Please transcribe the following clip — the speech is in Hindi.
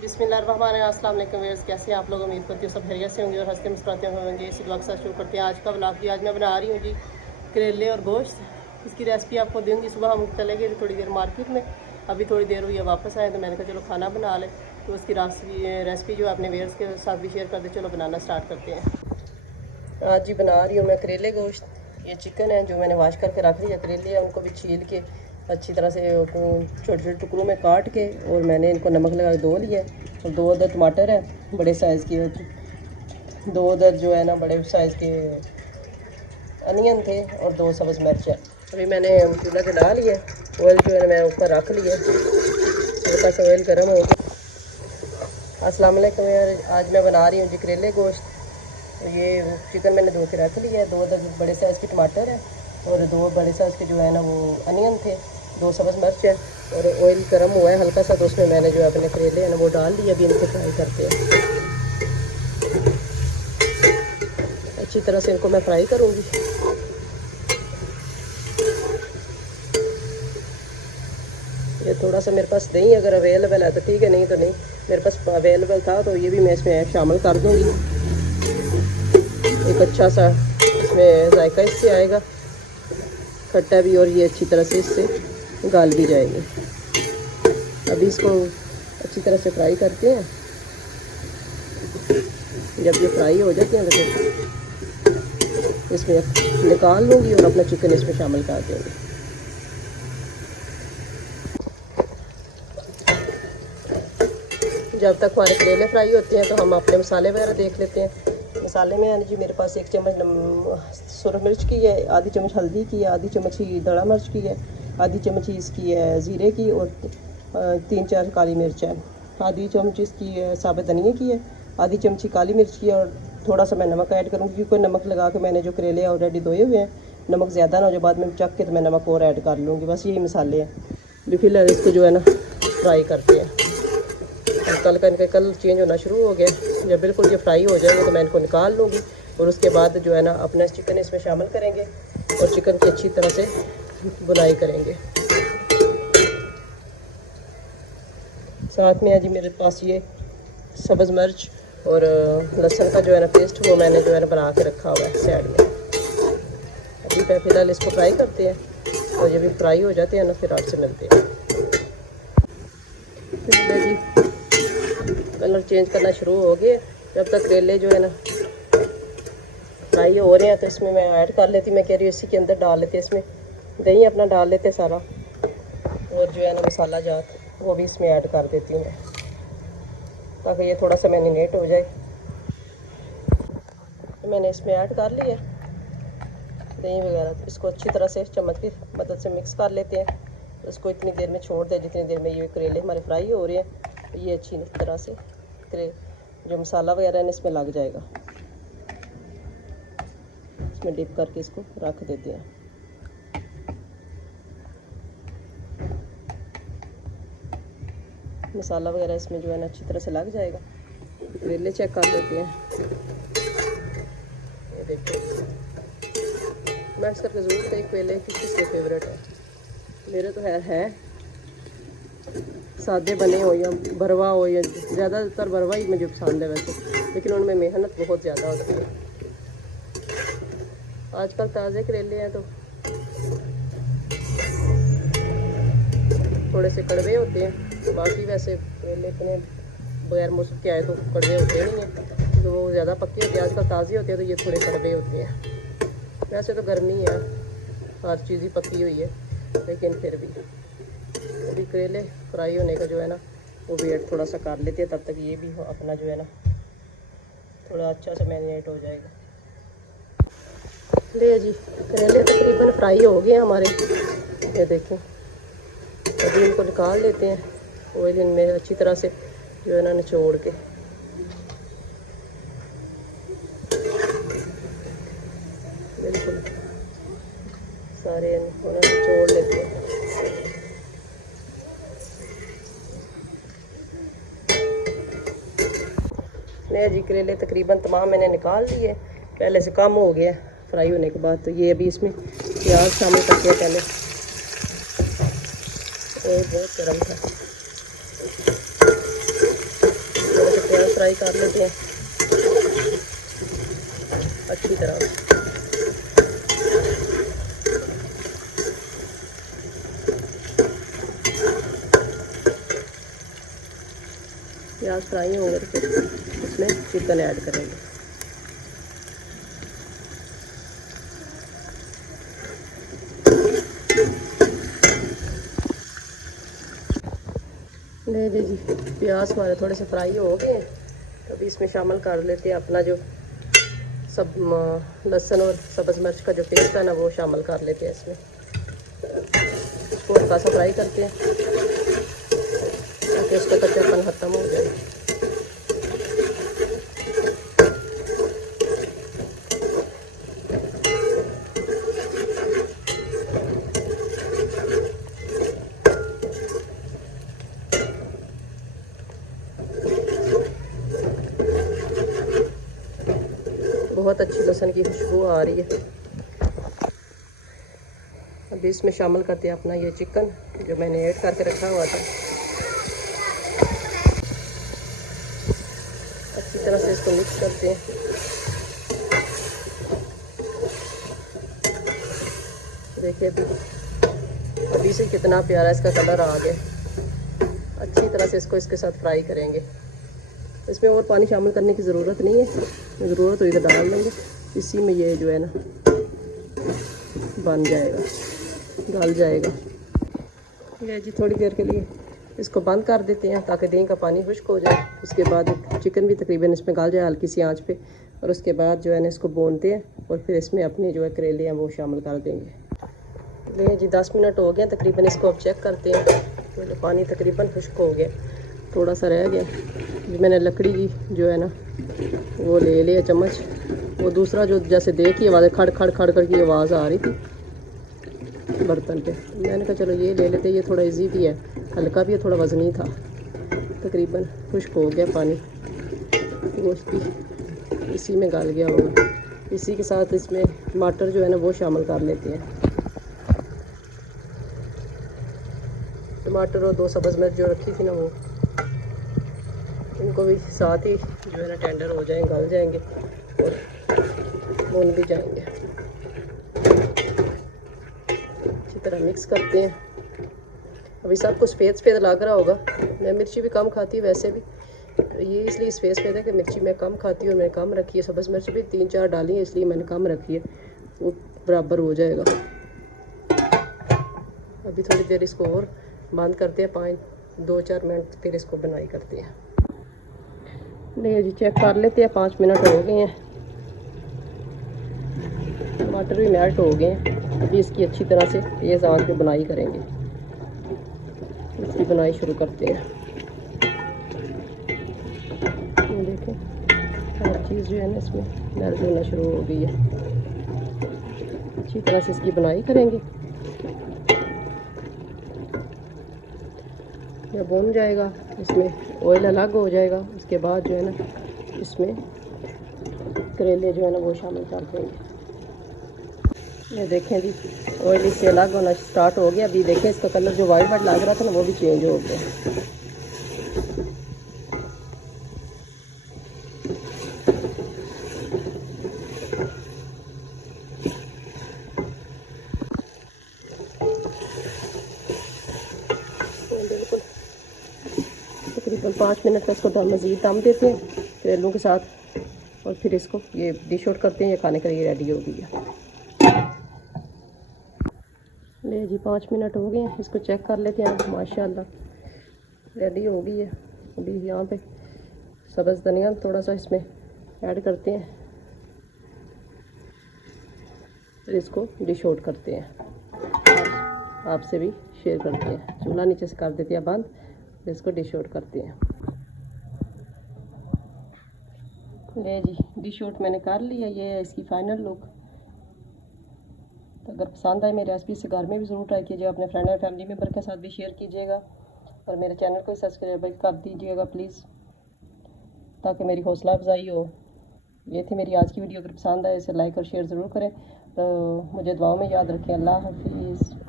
बिस्मिल्लाहिर्रहमानिर्रहीम। अस्सलाम वालेकुम व्यूअर्स, कैसे हैं आप लोग? उम्मीद करती हूँ सब खैरियत से होंगे और हंसते मुस्कुराते होंगे। इसी दुआ के साथ शुरू करते हैं आज का व्लॉग। जी आज मैं बना रही हूँ जी करेले और गोश्त। इसकी रेसिपी आपको दूँगी। सुबह हम चले गए थोड़ी देर मार्केट में, अभी थोड़ी देर हुई है वापस आए, तो मैंने कहा चलो खाना बना लें। तो उसकी रेसिपी जो अपने व्यूअर्स के साथ भी शेयर कर दे। चलो बनाना स्टार्ट करते हैं। आज जी बना रही हूँ मैं करेले गोश्त। ये चिकन है जो मैंने वॉश करके रख लिया। करेले है उनको भी छील के अच्छी तरह से छोटे छोटे टुकड़ों में काट के और मैंने इनको नमक लगा के धो लिया। और 2 अदर टमाटर है बड़े साइज़ की, 2 अदर जो है ना बड़े साइज़ के अनियन थे और 2 सब्ज़ मिर्च है। अभी मैंने चूल्हा के डाल लिया। ऑयल जो है ना मैं ऊपर रख लिया, हल्का सा ऑयल गर्म हो गया। अस्सलाम वालेकुम यार, आज मैं बना रही हूँ जी करेले गोश्त। ये चिकन मैंने धो के रख लिया है। 2 अदर बड़े साइज़ के टमाटर है और 2 बड़े साइज़ के जो है ना वो अनियन थे, 2 सब्ज़ मिर्च है। और ऑयल गर्म हुआ है हल्का सा, तो उसमें मैंने जो अपने करेले हैं ना वो डाल दिया। अभी इनको फ्राई करते हैं। अच्छी तरह से इनको मैं फ्राई करूँगी। ये थोड़ा सा मेरे पास दही अगर अवेलेबल है तो ठीक है, नहीं तो नहीं। मेरे पास अवेलेबल था तो ये भी मैं इसमें शामिल कर दूँगी। एक अच्छा सा इसमें जायका इससे आएगा, खट्टा भी, और ये अच्छी तरह से इससे गाल भी जाएगी। अभी इसको अच्छी तरह से फ्राई करते हैं। जब ये फ्राई हो जाती हैं तो फिर इसमें निकाल लूँगी और अपना चिकन इसमें शामिल कर दूँगी। जब तक हमारे करेले फ्राई होते हैं तो हम अपने मसाले वगैरह देख लेते हैं। मसाले में है जी मेरे पास 1 चम्मच सुरख मिर्च की है, आधी चम्मच हल्दी की है, आधी चम्मच ही दड़ा मिर्च की है, आधी चम्मच ही इसकी है ज़ीरे की, और 3-4 काली मिर्च है, आधी चम्मच इसकी साबुत धनिया की है, आधी चमची काली मिर्च की है। और थोड़ा सा मैं नमक ऐड करूँगी क्योंकि नमक लगा के मैंने जो करेले ऑलरेडी धोए हुए हैं। नमक ज़्यादा ना हो जाए, बाद में चख के तो मैं नमक और ऐड कर लूँगी। बस यही मसाले हैं। भी फिलहाल इसको जो है ना फ्राई करते हैं। हल्का इनका कलर चेंज होना शुरू हो गया। जब बिल्कुल ये फ्राई हो जाएंगे तो मैं इनको निकाल लूँगी और उसके बाद जो है ना अपना चिकन इसमें शामिल करेंगे और चिकन की अच्छी तरह से बुनाई करेंगे। साथ में है जी मेरे पास ये सब्ज़ मिर्च और लहसुन का जो है ना पेस्ट, वो मैंने जो है ना बना के रखा हुआ है साइड में। अभी फ़िलहाल इसको फ्राई करते हैं और जब भी फ्राई हो जाते हैं ना फिर आपसे मिलते हैं। जी कलर चेंज करना शुरू हो गया। जब तक करेले जो है ना फ्राई हो रहे हैं तो इसमें मैं ऐड कर लेती, मैं कह रही हूँ इसी के अंदर डाल लेते, इसमें दही अपना डाल लेते सारा, और जो है ना मसाला जात वो भी इसमें ऐड कर देती हूँ मैं, ताकि ये थोड़ा सा मैरिनेट हो जाए। तो मैंने इसमें ऐड कर लिया दही वगैरह। तो इसको अच्छी तरह से चम्मच की मदद से मिक्स कर लेते हैं। तो इसको इतनी देर में छोड़ दें जितनी देर में ये करेले हमारे फ्राई हो रहे हैं। तो ये अच्छी तरह से जो मसाला वगैरह है इसमें लग जाएगा। इसमें डिप करके इसको रख देते हैं। मसाला वगैरह इसमें जो है ना अच्छी तरह से लग जाएगा। करेले चेक कर लेते हैं। ये देखिए मैक्स करके ज़रूर देख करेले किसके फेवरेट है। मेरे तो है सादे बने हो या भरवा हो, या ज़्यादातर भरवा ही मुझे पसंद है वैसे, लेकिन उनमें मेहनत बहुत ज़्यादा होती है। आजकल ताज़े करेले हैं तो थोड़े से कड़वे होते हैं, बाकी वैसे करेले इतने बगैर मौसम के आए तो कड़वे होते नहीं हैं, तो वो ज़्यादा पक्के होते हैं। आजकल ताज़े होते हैं तो ये थोड़े कड़वे होते हैं। वैसे तो गर्मी है, हर चीज़ ही पकी हुई है, लेकिन फिर भी अभी करेले फ्राई होने का जो है ना वो वेट थोड़ा सा कर लेते हैं। तब तक ये भी अपना जो है ना थोड़ा अच्छा सा मैरिनेट हो जाएगा। ले जी करेले तकरीबन फ्राई हो गए हमारे, ये देखें। अभी इनको निकाल लेते हैं ऑयल इनमें अच्छी तरह से जो है ना निचोड़ के। बिल्कुल सारे इनको निचोड़ लेते हैं। ले जी करेले तकरीबन तमाम मैंने निकाल लिए, पहले से कम हो गया फ्राई होने के बाद। तो ये अभी इसमें प्याज शामिल करते हैं पहले। और बहुत गर्म था। फ्राई कर लेते हैं अच्छी तरह। प्याज फ्राई होंगे तो फिर इसमें चिकन ऐड करेंगे। ले जी प्याज हमारे थोड़े से फ्राई हो गए हैं, तो अभी इसमें शामिल कर लेते हैं अपना जो सब लहसुन और सब्ज़ मिर्च का जो पेस्ट है ना, वो शामिल कर लेते हैं इसमें। इसको हल्का सा फ्राई करते हैं ताकि इसका कच्चापन ख़त्म हो जाए। बहुत अच्छी लहसुन की खुशबू आ रही है। अभी इसमें शामिल करते हैं अपना ये चिकन जो मैंने ऐड करके रखा हुआ था। अच्छी तरह से इसको मिक्स करते हैं। देखिए अभी से कितना प्यारा इसका कलर आ गया। अच्छी तरह से इसको इसके साथ फ्राई करेंगे। इसमें और पानी शामिल करने की ज़रूरत नहीं है, ज़रूरत हुई तो डाल लेंगे। इसी में ये जो है ना बन जाएगा, गल जाएगा। ये जी थोड़ी देर के लिए इसको बंद कर देते हैं ताकि दही का पानी खुश्क हो जाए। उसके बाद चिकन भी तकरीबन इसमें गल जाए हल्की सी आंच पे, और उसके बाद जो है ना इसको भूनते हैं और फिर इसमें अपने जो है करेले हैं वो शामिल कर देंगे। ले जी 10 मिनट हो गए तकरीबन। इसको अब चेक करते हैं तो पानी तकरीबन खुश्क हो गया, थोड़ा सा रह गया। मैंने लकड़ी की जो है ना वो ले लिया चम्मच। वो दूसरा जो जैसे देखी आवाज़ खड़ खड़ खड़ खड़ की आवाज़ आ रही थी बर्तन पे, मैंने कहा चलो ये ले लेते। ये थोड़ा इजी भी है, हल्का भी है, थोड़ा वज़नी था। तकरीबन खुश्क हो गया पानी, गोश्त भी इसी में गल गया होगा। इसी के साथ इसमें टमाटर जो है ना वो शामिल कर लेते हैं। टमाटर और 2 सब्ज़ मिर्च जो रखी थी ना वो, इनको भी साथ ही जो है ना टेंडर हो जाएंगे, गल जाएंगे और भून भी जाएंगे। अच्छी तरह मिक्स करते हैं। अभी सबको सफ़ेद लग रहा होगा, मैं मिर्ची भी कम खाती हूँ वैसे भी, ये इसलिए सफ़ेद है कि मिर्ची मैं कम खाती हूँ और मैंने कम रखी है। सब्ज़ मिर्च भी 3-4 डाली है इसलिए मैंने कम रखी है, वो बराबर हो जाएगा। अभी थोड़ी देर इसको और बंद करते हैं 2-4 मिनट, फिर इसको बनाई करते हैं। नहीं जी चेक कर लेते हैं, 5 मिनट हो गए हैं। टमाटर भी मेल्ट हो गए हैं। अभी इसकी अच्छी तरह से तेज़ आंच पे बनाई करेंगे। इसकी बनाई शुरू करते हैं। ये देखें हर चीज़ जो है ना इसमें मेल्ट होना शुरू हो गई है। अच्छी तरह से इसकी बनाई करेंगे। जब भून जाएगा इसमें ऑयल अलग हो जाएगा, उसके बाद जो है ना इसमें करेले जो है ना वो शामिल कर देंगे। ये देखें जी ऑयल इससे अलग होना स्टार्ट हो गया। अभी देखें इसका कलर जो वाइट वाइट लग रहा था ना वो भी चेंज हो गया। बिल्कुल तकरीबन 5 मिनट का इसको मज़ीद दम देते हैं करेलों के साथ, और फिर इसको ये डिश आउट करते हैं। ये खाने के लिए रेडी हो गई है। ले जी 5 मिनट हो गए हैं, इसको चेक कर लेते हैं। माशाल्लाह रेडी हो गई है। अभी यहाँ पे सब्ज़ धनिया थोड़ा सा इसमें ऐड करते हैं, फिर इसको डिश आउट करते हैं। आपसे भी शेयर करते हैं। चूल्हा नीचे से कर देते हैं बंद, फिर इसको डिश आउट करते हैं। ले जी डिश आउट मैंने कर लिया। ये है इसकी फ़ाइनल लुक। तो अगर पसंद आए मेरी रेसिपी से घर में भी ज़रूर ट्राई कीजिएगा, अपने फ्रेंड और फैमिली मेम्बर के साथ भी शेयर कीजिएगा, और मेरे चैनल को सब्सक्राइब कर दीजिएगा प्लीज़, ताकि मेरी हौसला अफजाई हो। ये थी मेरी आज की वीडियो। अगर पसंद आए इसे लाइक और शेयर ज़रूर करें। तो मुझे दुआओं में याद रखें। अल्लाह हाफिज़।